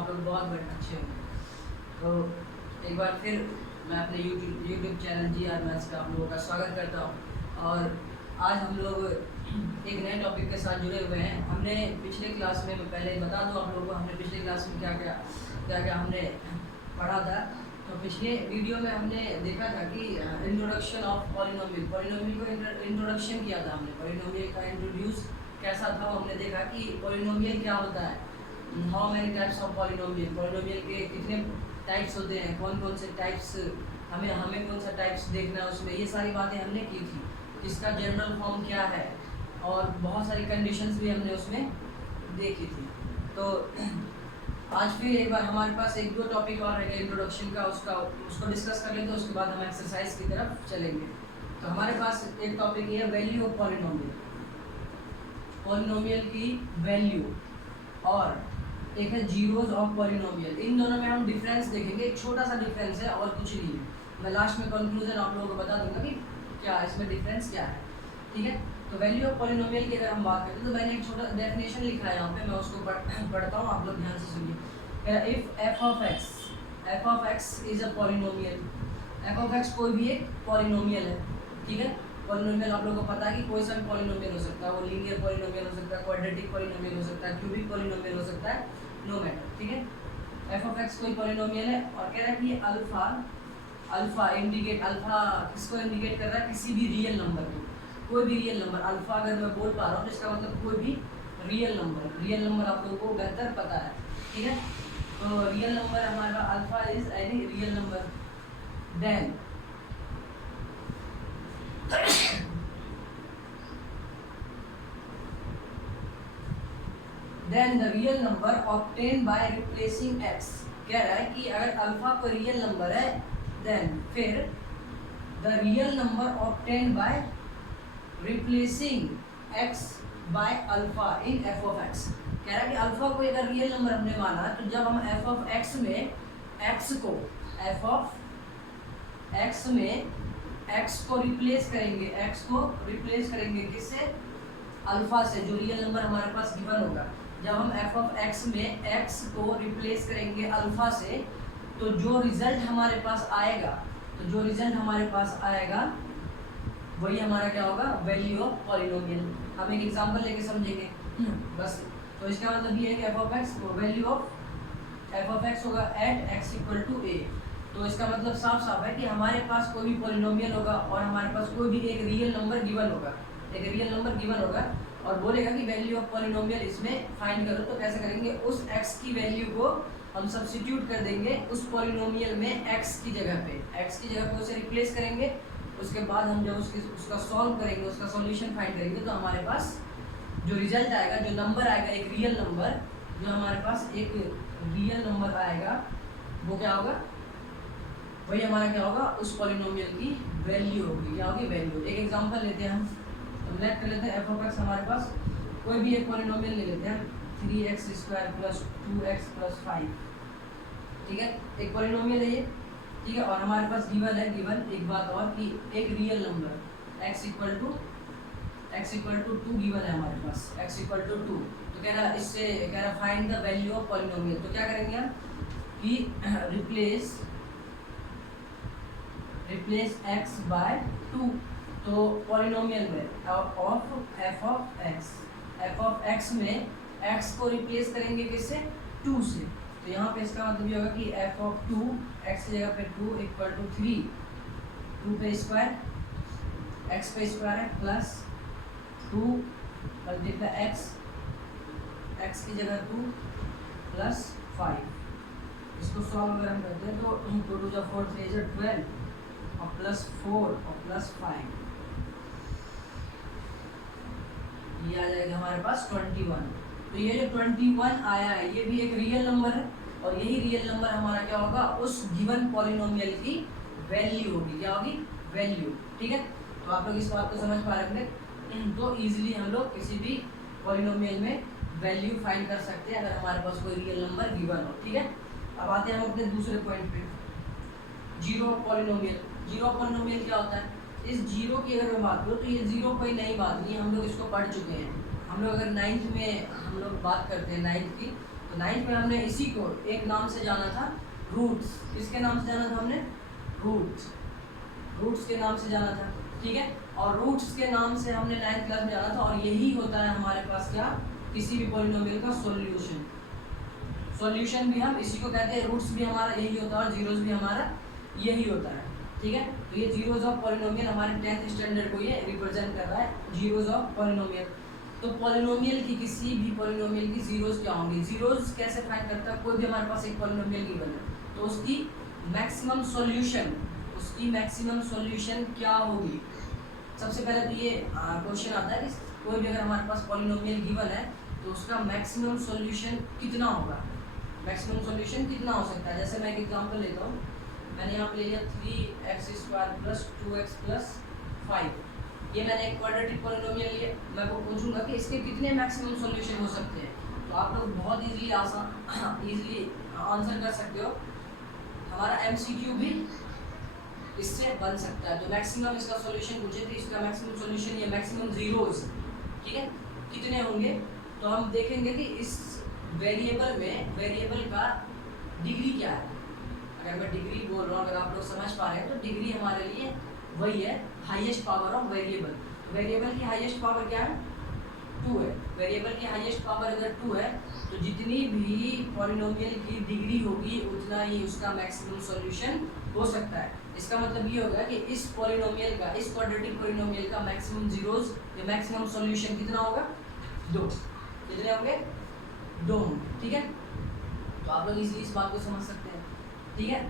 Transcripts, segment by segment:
आप लोग बहुत अच्छे होंगे। तो एक बार फिर मैं अपने यूट्यूब चैनल GR मैथ्स पे आप लोगों का स्वागत करता हूँ। और आज हम लोग एक नए टॉपिक के साथ जुड़े हुए हैं। हमने पिछले क्लास में, मैं पहले बता दूँ आप लोगों को, हमने पिछले क्लास में क्या क्या हमने पढ़ा था। तो पिछले वीडियो में हमने देखा था कि इंट्रोडक्शन ऑफ पॉलिनोमियल को इंट्रोडक्शन किया था हमने। पॉलिनोमियल का इंट्रोड्यूस कैसा था वो हमने देखा कि पॉलिनोमियल क्या होता है, how many types of polynomial के कितने टाइप्स होते हैं, कौन कौन से टाइप्स हमें कौन सा टाइप्स देखना है उसमें, ये सारी बातें हमने की थी। इसका जनरल फॉर्म क्या है और बहुत सारी कंडीशंस भी हमने उसमें देखी थी। तो आज फिर एक बार हमारे पास एक दो टॉपिक और रहेगा इंट्रोडक्शन का, उसको डिस्कस कर लेते हैं। उसके बाद हम एक्सरसाइज की तरफ चलेंगे। तो हमारे पास एक टॉपिक ये है वैल्यू ऑफ पॉलिनोमियल की वैल्यू, और एक है जीरोज ऑफ पॉलिनोमियल। इन दोनों में हम डिफरेंस देखेंगे, एक छोटा सा डिफरेंस है और कुछ नहीं है। मैं लास्ट में कंक्लूजन आप लोगों को बता दूंगा कि क्या इसमें डिफरेंस क्या है, ठीक है। तो वैल्यू ऑफ पॉलिनोमियल की अगर हम बात करते हैं तो मैंने एक छोटा डेफिनेशन लिखा है यहाँ पे, मैं उसको पढ़ता हूँ, आप लोग ध्यान से सुनिए। If f of x is a polynomial, F of x कोई भी एक पॉलिनोमियल है, ठीक है। पॉलिनोमियल आप लोगों को पता है कि कोई सा भी पॉलिनोमियल हो सकता है, वो लीनियर पॉलिनोमियल हो सकता है, क्वाड्रेटिक पॉलिनोमियल हो सकता है, क्यूबिक पॉलिनोमियल हो सकता है, नो मैटर, ठीक है। एफ ऑफ एक्स कोई पॉलिनोमियल है और कह रहा है कि अल्फा इंडिकेट, अल्फा किसको इंडिकेट कर रहा है, किसी भी रियल नंबर को, कोई भी रियल नंबर। अल्फा अगर मैं बोल पा रहा हूँ तो इसका मतलब कोई भी रियल नंबर आप लोगों को बेहतर पता है, ठीक है। तो रियल नंबर हमारा alpha is any real number, then the real number obtain by replacing x. कह रहा है कि अगर अल्फा कोई रियल नंबर है, देन फिर the real number obtain by replacing x by alpha in f of x. कह रहा है कि अल्फा को अगर रियल नंबर हमने माना तो जब हम एफ ऑफ एक्स में एक्स को रिप्लेस करेंगे, किससे, अल्फा से, जो रियल नंबर हमारे पास गिवन होगा। जब हम एफ ऑफ एक्स में एक्स को रिप्लेस करेंगे अल्फा से, तो जो रिजल्ट हमारे पास आएगा वही हमारा क्या होगा, वैल्यू ऑफ पॉलिनोमियल। हम एक एग्जांपल लेके समझेंगे बस। तो इसका मतलब ये है कि F of x, value of F of x होगा एट एक्स इक्वल टू ए। तो इसका मतलब साफ साफ है कि हमारे पास कोई भी पॉलिनोमियल होगा और हमारे पास कोई भी एक रियल नंबर गिवन होगा, और बोलेगा कि वैल्यू ऑफ पॉलिनोमियल इसमें फाइंड करो। तो कैसे करेंगे, उस x की वैल्यू को हम सब्स्टिट्यूट कर देंगे उस पॉलिनोमियल में x की जगह पे उसे रिप्लेस करेंगे। उसके बाद हम जब उसका सॉल्व करेंगे, उसका सॉल्यूशन फाइंड करेंगे, तो हमारे पास जो रिजल्ट आएगा, जो नंबर आएगा, एक रियल नंबर, जो हमारे पास एक रियल नंबर आएगा, वो क्या होगा, वही हमारा क्या होगा, उस पॉलिनोमियल की वैल्यू होगी। क्या होगी, वैल्यू। एक एग्जांपल लेते हैं हम, तो लेट कर लेते हैं एफ ऑफ एक्स हमारे पास कोई भी एक पॉलिनोमियल ले लेते हैं, 3x² + 2x + 5, ठीक है। एक पॉलिनोमियल है ये, ठीक है। और हमारे पास गिवन एक बात और कि एक real number x equal to 2 given है हमारे पास, x इक्वल टू 2। तो कह रहा find the value of polynomial. तो क्या करेंगे हम कि रिप्लेस x बाय 2। तो पॉलिनोमियल में ऑफ एफ ऑफ एक्स में x को रिप्लेस करेंगे किससे, 2 से। तो यहाँ पे इसका मतलब ये होगा कि एफ ऑफ 2, x की जगह पे 2 इक्वल टू 3, 2 पे स्क्वायर, x पे स्क्वायर है, प्लस 2 मल्टीप्लाई x की जगह 2 प्लस 5। इसको सॉल्व अगर हम करते हैं तो 2 to 4 3 is 12 और प्लस 4 और प्लस 5, ये आ जाएगा हमारे पास 21। तो ये जो 21 आया है ये भी एक रियल नंबर है, और यही रियल नंबर हमारा क्या होगा, उस गिवन पॉलिनोमियल की वैल्यू होगी। क्या होगी, वैल्यू, ठीक है। तो आप लोग इस बात को समझ पा रहे होंगे। तो इजीली हम लोग किसी भी पॉलिनोमियल में वैल्यू फाइंड कर सकते हैं अगर हमारे पास कोई रियल नंबर गिवन हो, ठीक है। अब आते हैं हम अपने दूसरे पॉइंट पे, जीरो ऑफ पॉलिनोमियल क्या होता है। इस जीरो की अगर मैं बात करूँ तो ये जीरो कोई नई बात नहीं है, हम लोग इसको पढ़ चुके हैं। हम लोग अगर 9th में हम लोग बात करते हैं 9th की, तो 9th में हमने इसी को एक नाम से जाना था, रूट्स। किसके नाम से जाना था हमने? रूट्स के नाम से जाना था, ठीक है। और रूट्स के नाम से हमने 9th क्लास में जाना था, और यही होता है हमारे पास क्या, किसी भी पॉलिनोमियल का सॉल्यूशन। सॉल्यूशन भी हम इसी को कहते हैं, रूट्स भी हमारा यही होता है और जीरोस भी हमारा यही होता है, ठीक है। तो ये जीरोस ऑफ पॉलिनोमियल हमारे 10th स्टैंडर्ड को ये रिप्रेजेंट कर रहा है, जीरोस ऑफ पॉलिनोमियल। तो पॉलिनोमियल की, किसी भी पॉलिनोमियल की जीरोस क्या होंगी? जीरोस कैसे फाइंड करता है? कोई भी हमारे पास एक पॉलिनोमियल गिवन है तो उसकी मैक्सिमम सॉल्यूशन, क्या होगी? सबसे पहले तो ये क्वेश्चन आता है कि कोई भी अगर हमारे पास पॉलिनोमियल गिवन है तो उसका मैक्सिमम सॉल्यूशन कितना होगा? मैक्सिमम सॉल्यूशन कितना हो सकता है? जैसे मैं एक एग्जांपल लेता हूँ, मैंने यहाँ पे ले लिया 3x² + 2x + 5। ये मैंने एक क्वाड्रेटिक पॉलिनोमियल लिया। मैं वो पूछूंगा कि इसके कितने मैक्सिमम सॉल्यूशन हो सकते हैं, तो आप लोग बहुत इजीली आंसर कर सकते हो। हमारा MCQ भी इससे बन सकता है। तो मैक्सिमम इसका सॉल्यूशन पूछे थे, इसका मैक्सिमम सॉल्यूशन ये मैक्सिमम जीरोस, ठीक है, कितने होंगे? तो हम देखेंगे कि इस वेरिएबल में वेरिएबल का डिग्री क्या है। अगर मैं डिग्री बोल रहा हूँ, अगर आप लोग समझ पा रहे हैं, तो डिग्री हमारे लिए वही है highest power of variable. Variable की हाईएस्ट पावर क्या है? 2 है। वेरिएबल की हाईएस्ट पावर अगर 2 है तो जितनी भी पॉलिनोमियल की डिग्री होगी उतना ही उसका मैक्सिमम सॉल्यूशन हो सकता है। इसका मतलब ये होगा कि इस पॉलिनोमियल का, इस क्वाड्रेटिक पॉलिनोमियल का मैक्सिमम जीरोस या मैक्सिमम सॉल्यूशन कितना होगा? 2। कितने होंगे? 2 होंगे, ठीक है। तो आप लोग इजीली इस बात को समझ सकते हैं, ठीक है।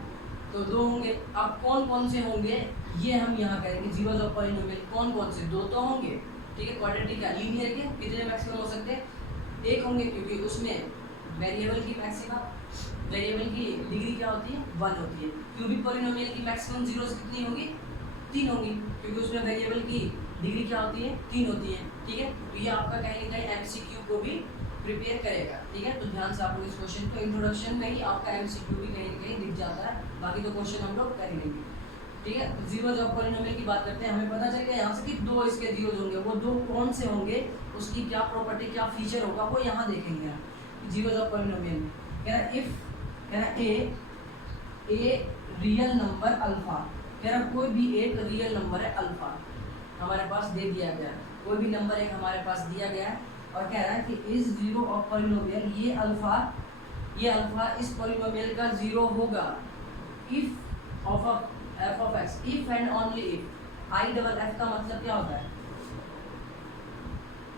तो 2 होंगे। अब कौन कौन से होंगे ये हम यहाँ करेंगे। जीरोस ऑफ पॉलिनोमियल कौन कौन से? 2 तो होंगे, ठीक है। क्वाड्रेटिक या लीनियर के कितने मैक्सिमम हो सकते हैं? 1 होंगे, क्योंकि उसमें वेरिएबल की मैक्सिमा, वेरिएबल की डिग्री क्या होती है? 1 होती है। क्यूबिक पॉलिनोमियल की मैक्सिमम जीरोस कितनी होगी? 3 होंगी, क्योंकि उसमें वेरिएबल की डिग्री क्या होती है? 3 होती है, ठीक है। तो ये आपका कहीं ना कहीं MCQ को भी प्रिपेयर करेगा, ठीक है। तो ध्यान से आप लोग इस क्वेश्चन को, इंट्रोडक्शन में ही आपका MCQ भी कहीं ना कहीं दिख जाता है, बाकी तो क्वेश्चन हम लोग कर ही लेंगे, ठीक है। तो जीरोस ऑफ पॉलिनोमियल की बात करते हैं। हमें पता चल गया यहाँ से कि 2 इसके जीरोस होंगे। वो 2 कौन से होंगे, उसकी क्या प्रॉपर्टी, क्या फीचर होगा, वो यहाँ देखेंगे हम जीरोस ऑफ पॉलिनोमियल में। कह रहा इफ, कह रहा ए रियल नंबर अल्फा, कह रहा कोई भी एक रियल नंबर है अल्फा हमारे पास दे दिया गया, कोई भी नंबर एक हमारे पास दिया गया है, और कह रहा है कि इस जीरो ऑफ पॉलिनोमियल, ये अल्फा इस पॉलिनोमियल का जीरो होगा if of F of x, if and only if. I double F का मतलब क्या होता है?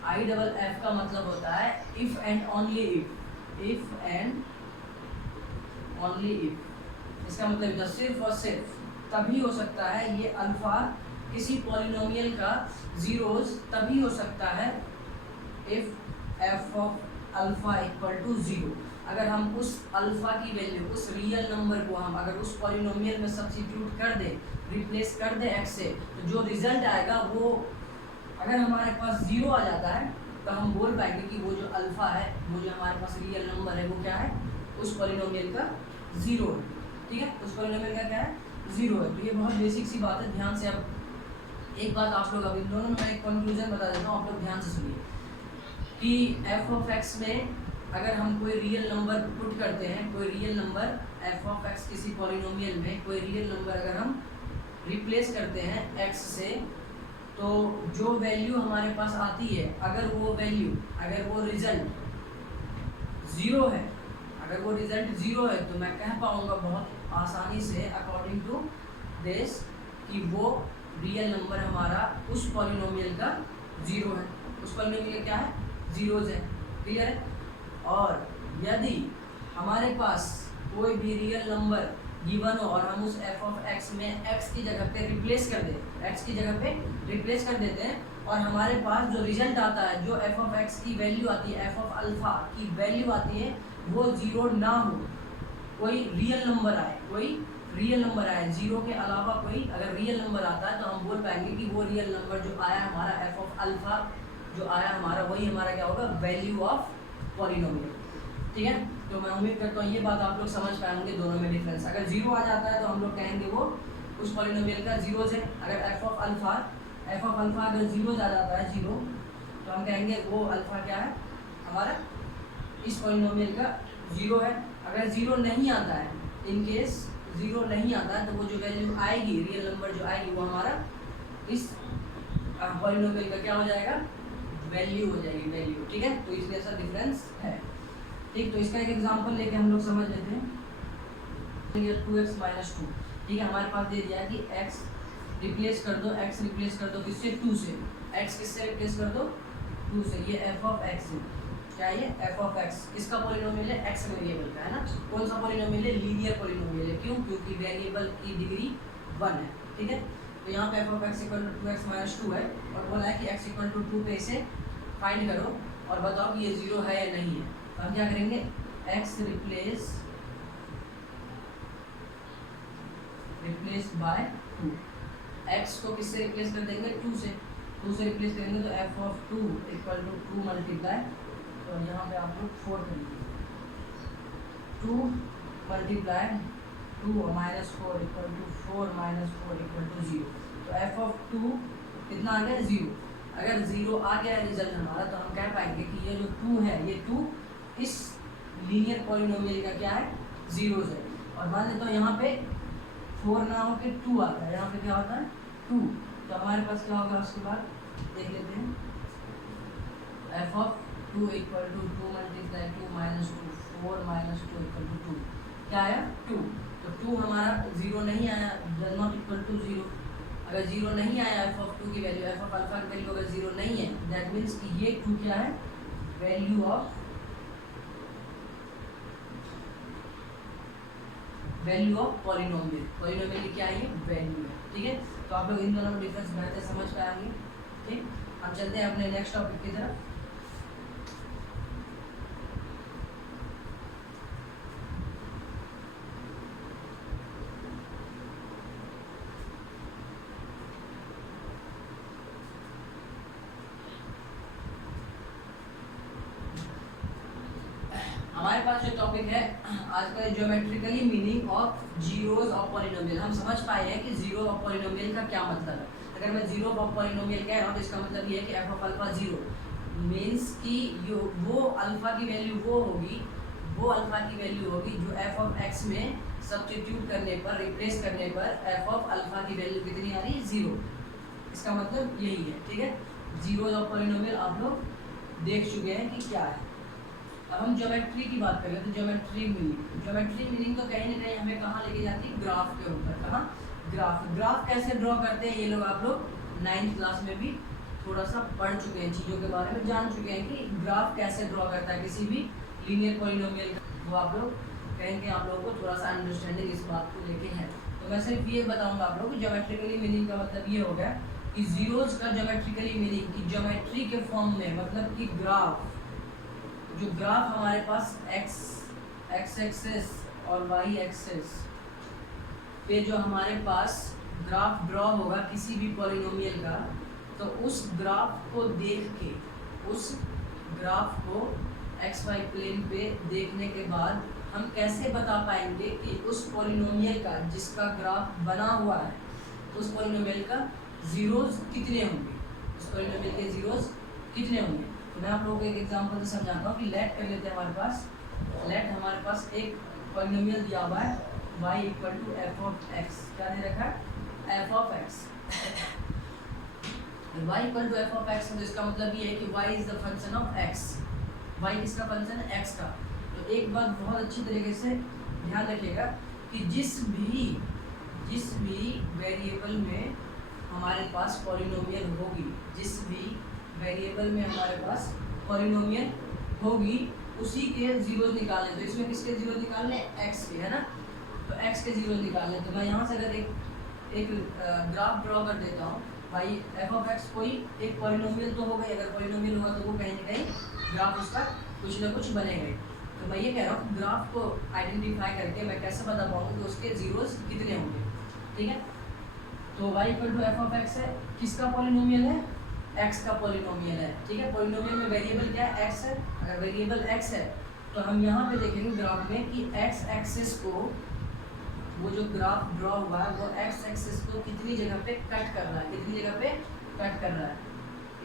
आई डबल एफ का मतलब होता है if and only if, if and only if. इसका मतलब सिर्फ और सिर्फ तभी हो सकता है ये अल्फा किसी पॉलिनोमियल का जीरोस तभी हो सकता है if f of alpha equal to 0। अगर हम उस अल्फा की वैल्यू, उस रियल नंबर को हम अगर उस पॉलिनोमियल में सब्स्टिट्यूट कर दे, रिप्लेस कर दे x से, तो जो रिजल्ट आएगा वो अगर हमारे पास 0 आ जाता है तो हम बोल पाएंगे कि वो जो अल्फा है, वो जो हमारे पास रियल नंबर है, वो क्या है? उस पॉलिनोमियल का 0 है, ठीक है। उस पॉलिनोमियल का क्या है? 0 है। तो ये बहुत बेसिक सी बात है, ध्यान से। अब एक बात आप लोग, अब इन दोनों में मैं एक कंक्लूजन बता देता हूँ, आप लोग ध्यान से सुनिए कि एफ ऑफ एक्स में अगर हम कोई रियल नंबर पुट करते हैं, कोई real number F of x किसी पॉलिनोमियल में कोई रियल नंबर अगर हम रिप्लेस करते हैं x से, तो जो वैल्यू हमारे पास आती है, अगर वो वैल्यू, अगर वो रिजल्ट 0 है, अगर वो रिजल्ट 0 है, तो मैं कह पाऊँगा बहुत आसानी से अकॉर्डिंग टू दिस कि वो रियल नंबर हमारा उस पॉलिनोमियल का 0 है। उस पॉलिनोमियल का क्या है? जीरोज है, क्लियर है। और यदि हमारे पास कोई भी रियल नंबर गिवन हो और हम उस एफ ऑफ एक्स में एक्स की जगह पे रिप्लेस कर दें, एक्स की जगह पे रिप्लेस कर देते हैं, और हमारे पास जो रिजल्ट आता है, जो एफ ऑफ एक्स की वैल्यू आती है, एफ ऑफ अल्फा की वैल्यू आती है, वो 0 ना हो, कोई रियल नंबर आए, कोई रियल नंबर आए, 0 के अलावा कोई अगर रियल नंबर आता है, तो हम बोल पाएंगे कि वो रियल नंबर जो आया हमारा एफ ऑफ अल्फा जो आया हमारा, वही हमारा क्या होगा? वैल्यू ऑफ पॉलिनोमियल, ठीक है। तो मैं उम्मीद करता हूँ ये बात आप लोग समझ पाए होंगे दोनों में डिफरेंस। अगर 0 आ जाता है तो हम लोग कहेंगे वो उस पॉलिनोमियल का 0 है। अगर एफ ऑफ अल्फा अगर 0 आ जाता है, 0, तो हम कहेंगे वो अल्फा क्या है? हमारा इस पॉलिनोमियल का 0 है। अगर 0 नहीं आता है, इन केस 0 नहीं आता है, तो वो जो वैल्यू आएगी, रियल नंबर जो आएगी, वो हमारा इस पॉलिनोमियल का क्या हो जाएगा, वैल्यू हो जाएगी, वैल्यू। ठीक है, तो इसलिए ऐसा डिफरेंस है। ठीक, तो इसका एक एग्जांपल लेके हम लोग समझ लेते हैं। 2x माइनस 2, ठीक है, हमारे पास दे दिया है कि x रिप्लेस कर दो, x रिप्लेस कर दो किससे, 2 से। x किससे रिप्लेस कर दो, 2 से। ये f ऑफ x है, क्या ये f ऑफ x किसका पॉलिनोमियल है, x वेरिएबल का, है ना। कौन सा पॉलिनोमियल है, लीनियर पॉलिनोमियल है। क्यों, क्योंकि वेरिएबल की डिग्री 1 है। ठीक है, तो यहाँ पे f of x equal to 2x minus 2 है, और बोला है कि x इक्वल टू 2 पे इसे फाइंड करो और बताओ कि ये 0 है या नहीं है। तो हम क्या करेंगे, x रिप्लेस बाय 2, x को किससे रिप्लेस कर देंगे, 2 से। 2 से रिप्लेस करेंगे तो f of 2 equal to 2 multiply, तो यहाँ पे आप लोग 4 करेंगे, 2 multiply 2 minus 4 equal to 4 minus 4 equal to 0। तो f ऑफ 2 कितना आ गया, 0। अगर 0 आ गया रिजल्ट हमारा, तो हम कह पाएंगे कि ये जो 2 है, ये 2 इस लीनियर पॉलिनोमियल का क्या है, 0 है। और मान लेता हूँ यहाँ पे 4 ना हो के 2 आता है, यहाँ पे क्या होता है, 2। तो हमारे पास क्या होगा, उसके बाद देख लेते हैं, f of 2 equal to 2 multiply 2 minus 2 4 minus 2 equal to 2, क्या आया, 2। तो 2 हमारा 0 नहीं आया, डज नॉट इक्वल टू 0। अगर 0 नहीं आया f ऑफ 2 की वैल्यू, f ऑफ अल्फा की वैल्यू अगर 0 नहीं है, दैट मीन्स कि ये 2 क्या है, वैल्यू ऑफ पॉलिनोमियल। पॉलिनोमियल की क्या है, वैल्यू है। ठीक है, तो आप लोग इन दोनों में डिफरेंस बेहतर समझ पाएंगे। ठीक, हम चलते हैं अपने नेक्स्ट टॉपिक की तरफ। हमारे पास जो टॉपिक है आज का, geometrically meaning of zeros of polynomial. हम समझ पाए हैं कि जीरो ऑफ पॉलिनोमियल का क्या मतलब है। अगर मैं जीरो ऑफ पॉलिनोमियल कह रहा हूँ, तो इसका मतलब ये है कि f ऑफ अल्फा 0 मीन्स कि वो अल्फा की वैल्यू वो अल्फा की वैल्यू होगी जो f ऑफ x में सब्स्टिट्यूट करने पर, रिप्लेस करने पर f ऑफ अल्फा की वैल्यू कितनी आ रही है, 0। इसका मतलब यही है। ठीक है, जीरोस ऑफ पॉलिनोमियल आप लोग देख चुके हैं कि क्या है। अब हम ज्योमेट्री की बात करें, तो ज्योमेट्री मीनिंग तो कहीं ना कहीं हमें कहाँ लेके जाती है, ग्राफ के ऊपर। कहाँ, ग्राफ कैसे ड्रॉ करते हैं, ये लोग आप लोग 9th क्लास में भी थोड़ा सा पढ़ चुके हैं, चीज़ों के बारे में जान चुके हैं कि ग्राफ कैसे ड्रॉ करता है किसी भी लीनियर पॉलिनोमियल का। वो आप लोग कहेंगे, आप लोगों को थोड़ा सा अंडरस्टैंडिंग इस बात को लेके है। तो मैं सिर्फ ये बताऊँगा आप लोगों को, ज्योमेट्रिकली मीनिंग का मतलब ये हो गया कि जीरोज का ज्योमेट्रिकली मीनिंग की ज्योमेट्री के फॉर्म में, मतलब कि ग्राफ, जो ग्राफ हमारे पास एक्स एक्सेस और वाई एक्सेस पे जो हमारे पास ग्राफ ड्रॉ होगा किसी भी पॉलिनोमियल का, तो उस ग्राफ को देख के, उस ग्राफ को एक्स वाई प्लेन पे देखने के बाद हम कैसे बता पाएंगे कि उस पॉलिनोमियल का जिसका ग्राफ बना हुआ है, उस पॉलिनोमियल का जीरोज कितने होंगे, उस पॉलिनोमियल के जीरोज कितने होंगे। तो मैं आप लोगों को एक एग्जांपल से समझाता हूँ कि लेट कर लेते हैं हमारे पास, लेट हमारे पास एक पॉलिनोमियल दिया हुआ है y equal to F of x, क्या दे रखा है, f of x. y equal to F of x, तो इसका मतलब ये है कि y is the function of x, y किसका फंक्शन है, x का। तो एक बात बहुत अच्छी तरीके से ध्यान रखिएगा कि जिस भी वेरिएबल में हमारे पास पॉलिनोमियल होगी, जिस भी वेरिएबल में हमारे पास पॉलिनोमियल होगी, उसी के जीरोज निकालने। तो इसमें किसके जीरो निकालने, x के, है ना। तो x के जीरो निकालने, तो मैं यहाँ से अगर एक ग्राफ ड्रॉ कर देता हूँ, भाई f ऑफ x कोई एक पॉलिनोमियल तो होगा, अगर पॉलिनोमियल होगा तो वो कहीं ना कहीं ग्राफ उसका कुछ ना कुछ बनेगा। तो मैं ये कह रहा हूँ ग्राफ को आइडेंटिफाई करके मैं कैसे बता पाऊँगा कि उसके जीरोज कितने होंगे। ठीक है, तो y equal to F of x है, किसका पॉलिनोमियल है, x का पॉलिनोमियल है। ठीक है, पॉलिनोमियल में वेरिएबल क्या है, x है। अगर वेरिएबल x है तो हम यहाँ पे देखेंगे ग्राफ में कि x एक्सिस को, वो जो ग्राफ ड्रॉ हुआ है वो x एक्सिस को कितनी जगह पे कट कर रहा है, कितनी जगह पे कट कर रहा है,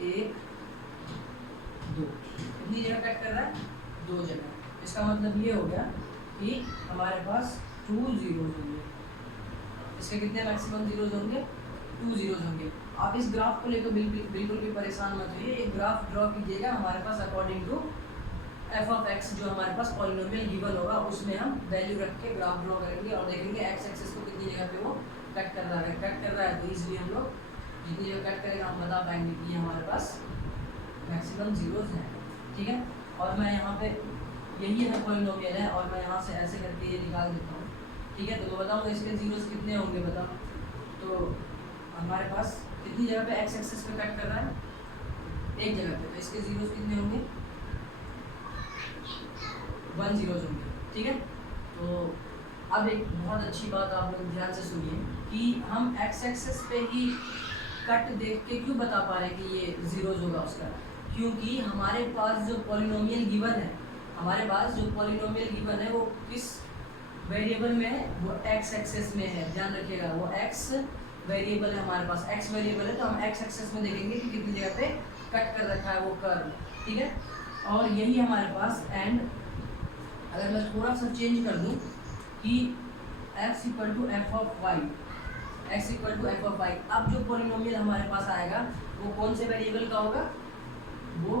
1 2, कितनी जगह कट कर रहा है, 2 जगह। इसका मतलब ये हो गया कि हमारे पास 2 जीरोज होंगे। इसके कितने मैक्सिमम जीरोज होंगे? 2 जीरोज होंगे। आप इस ग्राफ को लेकर बिल्कुल भी परेशान मत होइए। एक ग्राफ ड्रॉ कीजिएगा हमारे पास according to F of X, जो हमारे पास पॉलिनोमियल गिवन होगा उसमें हम वैल्यू रख के ग्राफ ड्रॉ करेंगे और देखेंगे एक्स एक्सिस को कितनी जगह पे वो कट कर रहा है। तो इसलिए हम लोग जितनी जगह कट करेंगे हम बता पाएंगे कि ये हमारे पास मैक्सिमम जीरोज हैं। ठीक है, और मैं यहाँ पे यही है पॉलिनोमियल है और मैं यहाँ से ऐसे करके ये निकाल देता हूँ। ठीक है, तो बताऊँ तो इसके जीरोज कितने होंगे बताओ। तो हमारे पास कितनी जगह पे एक्स एक्सिस पे कट कर रहा है? एक जगह पे, तो इसके जीरोज कितने होंगे? 1 जीरोज होंगे। ठीक है, तो अब एक बहुत अच्छी बात आप लोग ध्यान से सुनिए कि हम एक्स एक्सिस पे ही कट देख के क्यों बता पा रहे हैं कि ये जीरोज होगा उसका, क्योंकि हमारे पास जो पॉलिनोमियल गिवन है, वो किस वेरिएबल में है? वो एक्स एक्सिस में है। ध्यान रखिएगा, वो एक्स वेरिएबल है हमारे पास, एक्स वेरिएबल है, तो हम एक्स एक्सिस में देखेंगे कि कितनी जगह पे कट कर रखा है वो कर्व। ठीक है, और यही हमारे पास एंड अगर मैं थोड़ा सा चेंज कर दूं कि x equal to F of y, अब जो पॉलिनोमियल हमारे पास आएगा वो कौन से वेरिएबल का होगा? वो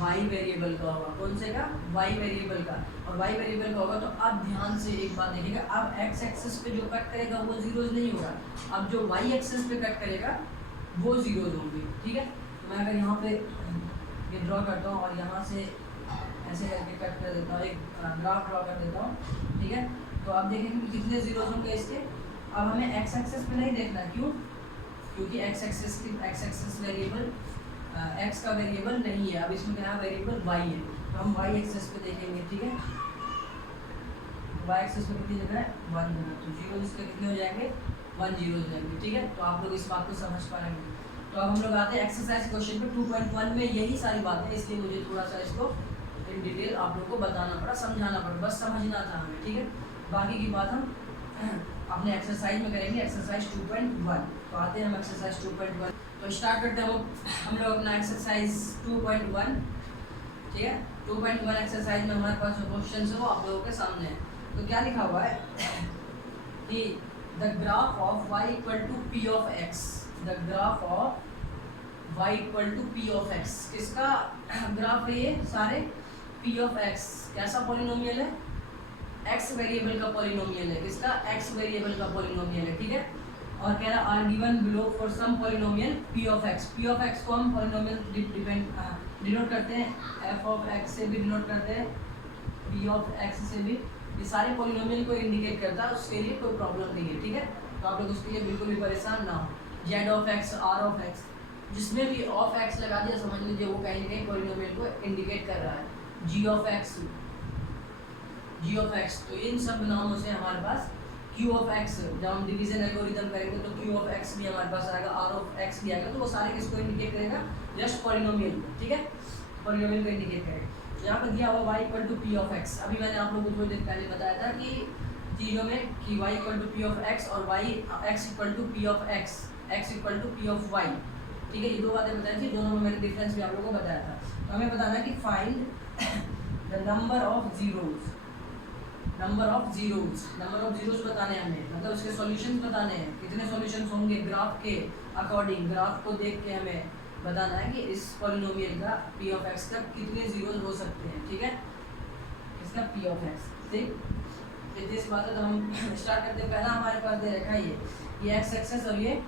y वेरिएबल का होगा। कौन से का? y वेरिएबल का। और y वेरिएबल का होगा तो अब ध्यान से एक बात देखिएगा, अब x एक्सिस पे जो कट करेगा वो जीरोज नहीं होगा, अब जो y एक्सिस पे कट करेगा वो जीरोज होंगे। ठीक है, तो मैं अगर यहाँ पे ये ड्रॉ करता हूँ और यहाँ से ऐसे करके कट कर देता हूँ, एक ग्राफ ड्रॉ कर देता हूँ। ठीक है, तो आप देखेंगे कि कितने जीरोज होंगे इसके। अब हमें एक्स एक्सिस पे नहीं देखना, क्यों? क्योंकि एक्स एक्सिस वेरिएबल एक्स का वेरिएबल नहीं है, अब इसमें क्या वेरिएबल y है, तो हम y एक्सिस पे देखेंगे। ठीक है, y एक्सिस पे कितनी जगह है? 1 जगह, तो जीरो इसके कितने हो जाएंगे? 1 जीरो हो जाएंगे। ठीक है, तो आप लोग इस बात को समझ पाएंगे। तो अब हम लोग आते हैं एक्सरसाइज क्वेश्चन पे 2.1 में यही सारी बातें, इसलिए मुझे थोड़ा सा इसको इन डिटेल आप लोग को बताना पड़ा, समझाना पड़ा, बस समझना था हमें। ठीक है, बाकी की बात हम अपने एक्सरसाइज में करेंगे, एक्सरसाइज 2.1। तो आते हैं हम एक्सरसाइज 2.1, तो स्टार्ट करते हैं हम लोग अपना एक्सरसाइज 2.1। ठीक है, 2.1 एक्सरसाइज में हमारे पास जो क्वेश्चन है वो आप लोगों के सामने है। तो क्या लिखा हुआ है कि the graph of y equal to p of x, the graph of y equal to p of x, किसका ग्राफ है ये सारे? p of x। कैसा पॉलिनोमियल है? x वेरिएबल का पॉलिनोमियल है। किसका? x वेरिएबल का पॉलिनोमियल है। ठीक है, और कह रहा are given below for some polynomial p of x। p of x को हम पॉलिनोमियल डिनोट करते हैं, f ऑफ x से भी डिनोट करते हैं, p ऑफ x से भी, ये सारे पॉलिनोमियल को इंडिकेट करता है, उसके लिए कोई प्रॉब्लम नहीं है। ठीक है, तो आप लोग उसके लिए बिल्कुल भी परेशान ना हो। z of x, r of x, जिसमें भी ऑफ x लगा दिया समझ लीजिए वो कहीं ना कहीं पॉलिनोमियल को इंडिकेट कर रहा है। g ऑफ x, तो इन सब नामों से हमारे पास q ऑफ x, जब हम डिवीजन एल्गोरिथम करेंगे तो q ऑफ x भी हमारे पास आएगा, r ऑफ x भी आएगा, तो वो सारे किसको इंडिकेट करेगा? जस्ट पॉलिनोमियल को। ठीक है, पॉलिनोमियल को इंडिकेट करेगा। यहाँ पर दिया हुआ y equal to p of x, अभी मैंने आप लोगों को थोड़ी देर पहले बताया था कि तीनों में कि y equal to p of x और y x equal to p of x, x equal to p of y। ठीक है, ये दो बातें बताई थी, दोनों में मैंने डिफरेंस भी आप लोगों को बताया था। तो हमें बताना है कि find the number of zeros, number of zeros बताने हैं हमें, मतलब उसके सॉल्यूशंस बताने हैं, कितने सॉल्यूशंस होंगे ग्राफ के अकॉर्डिंग, ग्राफ को देख के हमें बताना है कि इस पॉलिनोमियल का p ऑफ x का कितने जीरोज हो सकते हैं। ठीक है, इसका p ऑफ x। ठीक, इस बात है तो हम स्टार्ट करते हैं। पहला हमारे पास दे रखा है ये x एक्सिस और ये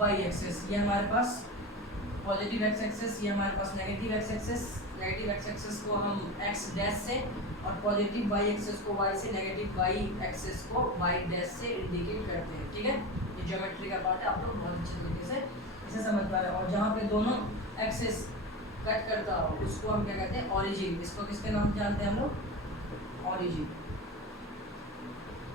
y एक्सिस, ये हमारे पास पॉजिटिव x एक्सिस, ये हमारे पास negative x axis. Negative x axis को हम x डैश से और पॉजिटिव y एक्सिस को y से, नेगेटिव y एक्सिस को y डैश से इंडिकेट करते हैं। ठीक है, ये ज्योमेट्री का पार्ट है, आप लोग बहुत अच्छे तरीके से इसे समझ पा रहे हैं। और जहाँ पे दोनों एक्सिस कट करता हो उसको हम क्या कहते हैं? ऑरिजिन। इसको किसके नाम से जानते हैं हम लोग? ऑरिजिन,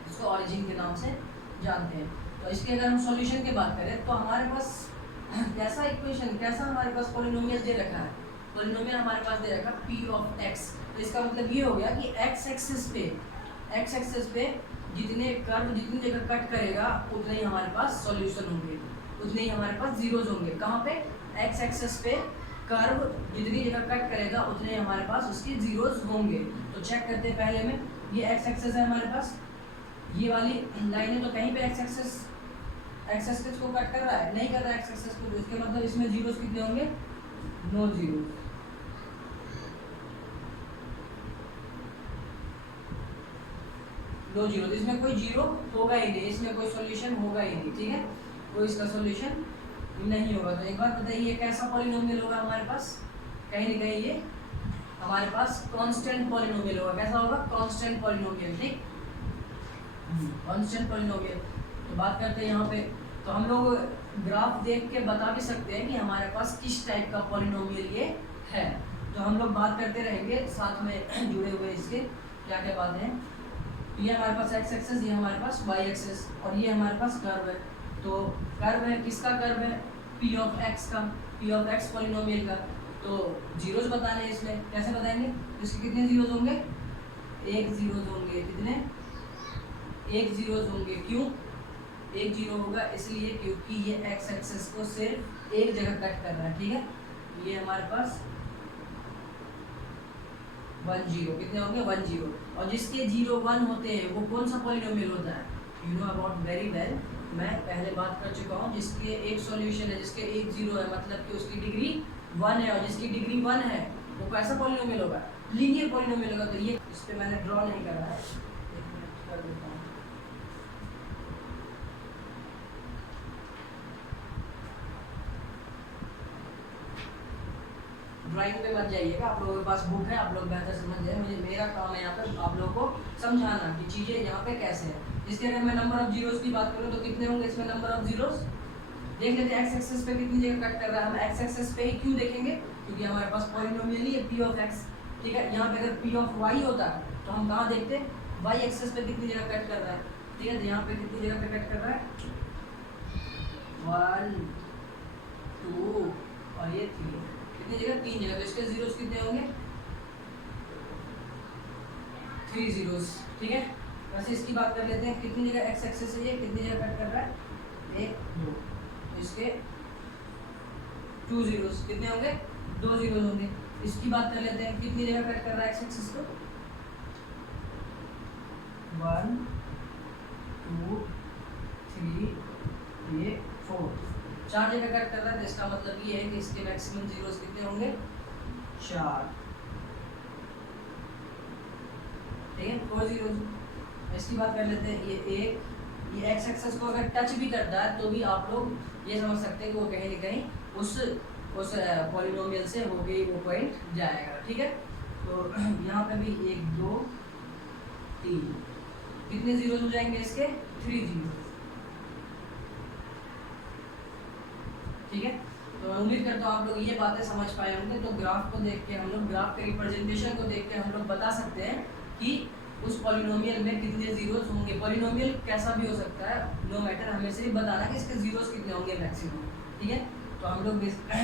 इसको ऑरिजिन के नाम से जानते हैं। तो इसके अगर हम सॉल्यूशन की बात करें तो हमारे पास कैसा इक्वेशन, कैसा हमारे पास पॉलिनोमियल दे रखा है? पॉलिनोमियल हमारे पास दे रखा p ऑफ x। तो इसका मतलब ये हो गया कि x एक्सिस पे जितने कर्व जितनी जगह कट करेगा उतने ही हमारे पास सॉल्यूशन होंगे, उतने ही हमारे पास जीरोज होंगे। कहाँ पे? x एक्सिस पे कर्व जितनी जगह कट करेगा उतने हमारे पास उसके जीरोस होंगे। तो चेक करते हैं पहले में, ये एक्स एक्सेस है हमारे पास, ये वाली लाइन है, तो कहीं पे एक्स एक्सेस को कट कर रहा है, नहीं कर रहा है एक्स एक्सेस को, इसके मतलब इसमें जीरोस कितने होंगे, नो जीरो। नो जीरो, इसमें कोई जीरो होगा ही नहीं, इसमें कोई सॉल्यूशन होगा ही नहीं, ठीक है, कोई इसका सॉल्यूशन नहीं होगा। तो एक बार बताइए कैसा पॉलिनोमियल होगा हमारे पास, कहीं ना कहीं ये हमारे पास कांस्टेंट पॉलिनोमियल होगा। कैसा होगा, कांस्टेंट पॉलिनोमियल, ठीक, कांस्टेंट पॉलिनोमियल। तो बात करते हैं यहाँ पे, तो हम लोग ग्राफ देख के बता भी सकते हैं कि हमारे पास किस टाइप का पॉलिनोमियल ये है। तो हम लोग बात करते रहेंगे साथ में जुड़े हुए इसके क्या क्या बातें हैं। ये हमारे पास एक्स एक्सेस, ये हमारे पास वाई एक्सेस, और ये हमारे पास कर्व है। तो कर्व है, किसका कर्व है, पी ऑफ एक्स का, पी ऑफ एक्स पॉलिनोमियल का। तो जीरोस बताने हैं इसमें, कैसे बताएंगे, इसके कितने जीरोस होंगे, एक जीरोस होंगे, कितने, एक जीरोस होंगे। क्यों एक जीरो होगा, इसलिए क्योंकि ये एक्स एक्सेस को सिर्फ एक जगह कट कर रहा है, ठीक है। ये हमारे पास 1 0, कितने होंगे, 1 0। और जिसके 0 1 होते हैं वो कौन सा पॉलिनोमियल होता है, you know about very well, मैं पहले बात कर चुका हूँ। जिसके एक सॉल्यूशन है, जिसके एक 0 है, मतलब कि उसकी डिग्री 1 है, और जिसकी डिग्री 1 है वो कैसा पॉलिनोमियल होगा, लीनियर पॉलिनोमियल होगा। तो ये इस पे मैंने ड्रॉ नहीं करा है, एक मिनट कर देता हूँ। ड्राइंग पे मत जाइएगा, आप लोगों के पास बुक है, आप लोग बेहतर समझ जाए। मुझे मेरा काम है यहाँ पर आप लोगों को समझाना कि चीज़ें यहाँ पे कैसे हैं। इसके अगर मैं नंबर ऑफ जीरोस की बात करूँ तो कितने होंगे इसमें नंबर ऑफ जीरोस, देख लेते हैं एक्स एक्सेस पे कितनी जगह कट कर रहा है। हम एक्स एक्सेस पे ही क्यों देखेंगे, क्योंकि हमारे पास पॉलिनोमियल ही है पी ऑफ एक्स, ठीक है। यहाँ पे अगर पी ऑफ वाई होता तो हम कहाँ देखते, वाई एक्सेस पे कितनी जगह कट कर रहा है, ठीक है। तो यहाँ पे कितनी जगह पे कट कर रहा है, 1 2 और ये 3, कितनी जगह, 3 जगह। तो इसके जीरोस कितने होंगे, 3 जीरोस, ठीक है। वैसे इसकी बात कर लेते हैं, कितनी जगह एक्स एक्सेस है, ये कितनी जगह कट कर रहा है, 1 2, तो इसके 2 जीरोस कितने होंगे, 2 जीरोस होंगे। इसकी बात कर लेते हैं, कितनी जगह कट कर रहा है एक्स एक्सेस को, 1 2 3 ये 4, 4 जगह कट कर रहा है। तो इसका मतलब ये है कि इसके मैक्सिमम जीरोस कितने होंगे, 4, ठीक है, 4 जीरोस। इसकी बात कर लेते हैं, ये एक्स एक्सेस को अगर टच भी करता है तो भी आप लोग ये समझ सकते हैं कि वो कहीं ना कहीं उस पॉलिनोमियल से होके ही वो पॉइंट जाएगा, ठीक है। तो यहाँ पे भी 1 2 3, कितने जीरोस हो जाएंगे इसके, 3 जीरो, ठीक है। तो मैं उम्मीद करता हूँ आप लोग ये बातें समझ पाए होंगे। तो ग्राफ को देख के हम लोग, ग्राफ के रिप्रेजेंटेशन को देख के हम लोग बता सकते हैं कि उस पॉलिनोमियल में कितने जीरोस होंगे। पॉलिनोमियल कैसा भी हो सकता है, नो मैटर, हमें सिर्फ बताना कि इसके जीरोस कितने होंगे मैक्सिमम, ठीक है। तो हम लोग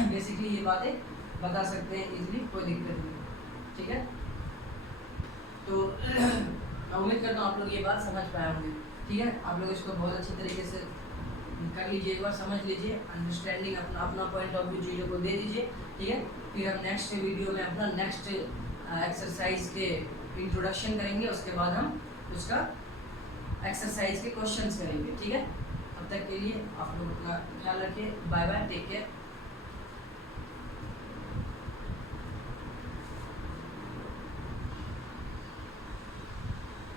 बेसिकली ये बातें बता सकते हैं इजीली, कोई दिक्कत नहीं, ठीक है। तो मैं उम्मीद करता हूँ आप लोग ये बात समझ पाए होंगे, ठीक है। आप लोग इसको बहुत अच्छी तरीके से कर लीजिए, एक बार समझ लीजिए, अंडरस्टैंडिंग अपना पॉइंट ऑफ व्यू चीज़ों को दे दीजिए, ठीक है। फिर हम नेक्स्ट वीडियो में अपना नेक्स्ट एक्सरसाइज के इंट्रोडक्शन करेंगे, उसके बाद हम उसका एक्सरसाइज के क्वेश्चंस करेंगे, ठीक है। तब तक के लिए आप लोग अपना ख्याल रखिए, बाय बाय, टेक केयर।